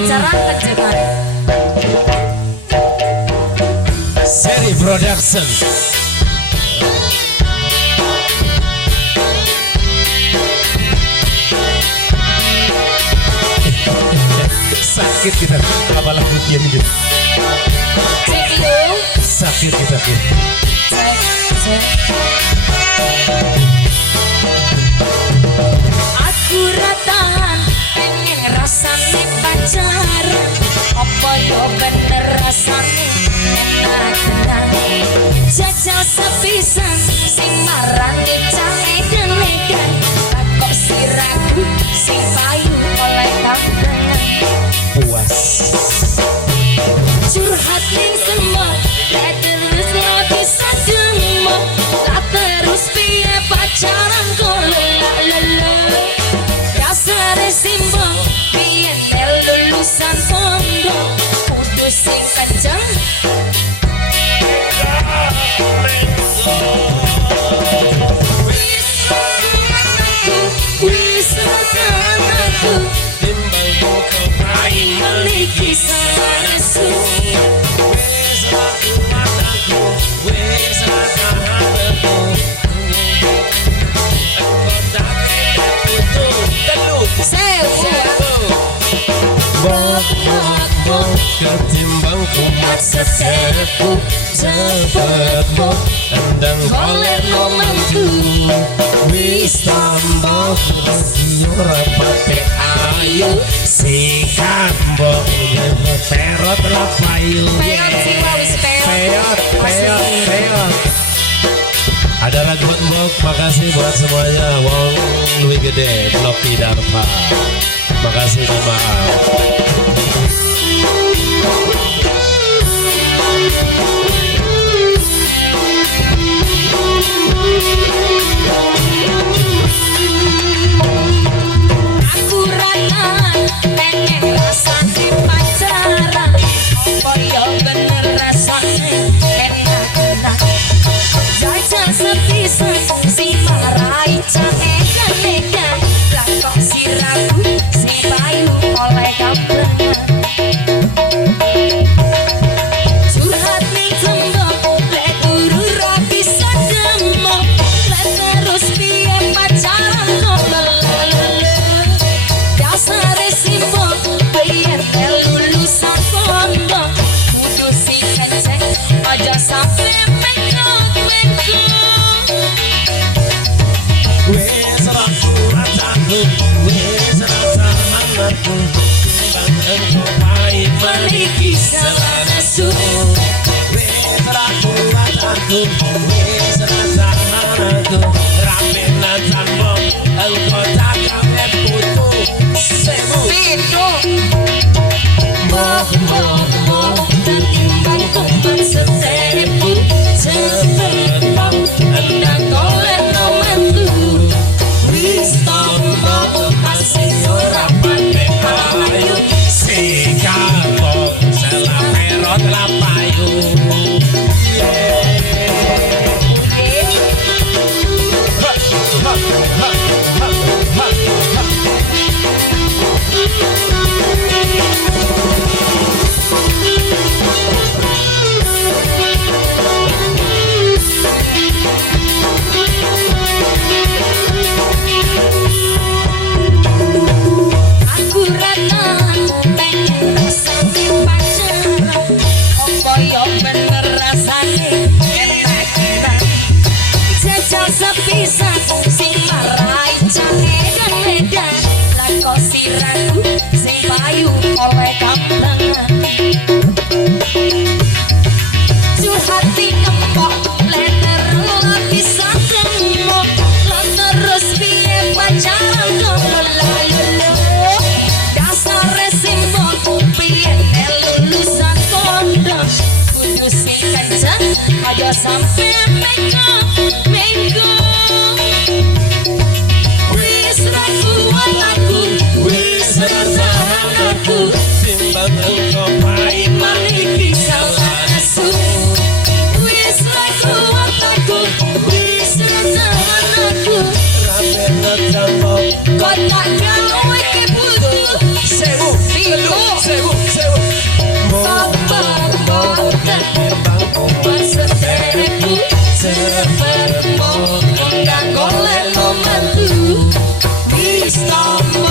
Pacaran kejutan. Seri Production. Sakit kita, apa lagu diam gitu. Sakit kita. Aku ratahan pengen rasane pacaran. Apa yo bener rasane enak-enak. Jajal sepisan sing marani caleg-caleg. Kok siraku sing payu oleh tangan. Puas. Curhat ning semua, tak terus gak bisa demo. Tak terus piye pacaran kok lala. Dasare simbo, piye lulusan pondok. Kudu sing kenceng. Wis aku timbang kau main memiliki sanasu. Wis aku mataku, wis aku hatiku. Engkau tak ada putus teluk sewa. Bok ketimbang kumat seserku. Cepet bok endang oleh momentu. Wis tambah ora pate ayu sikat mbok perot la payu peot. Ada raguan mbok, makasih buat semuanya. Wong lebih gede Floppy Darva, makasih dan maaf. Si marai cahekan-hekan. Lah kok si ragu si payu oleh gambaran. Curhat ning tembok lek guru ra bisa demo. Lek terus piye pacaran kok lelele. Dasare simbol piye lulusan pondok. Kudu si kenceng aja sampe pengok. Wes aku rataku, wes rasa manatku. Timbang engkau pahit memiliki sanasu. Wes aku rataku, wes rasa manatku. Ramenan tambok, engkau takkan putu. Semu pintu. Mok, ketimbang kumat seserku. Cepet bok, endang oleh momentu. Wis tambah masih ora pate ayu. Sikat bok, salah perot la payu. Sepisan sing marai cahekan-hekan. Lah kok si ragu sing payu oleh gambaran. Curhat di kembok letter la bisa demo. Lah terus piye pacaran kok lelele. Dasare simbol piye lulusan pondok. Kudu sing kenceng aja sampe mengko. Timbang engkau pahit memiliki sanasu. Wis aku aku, wis aku. Ramenan tambok, kau tak gawe kebutuh. Sewu pintu. seperpok undang golek lo mantu wis tomo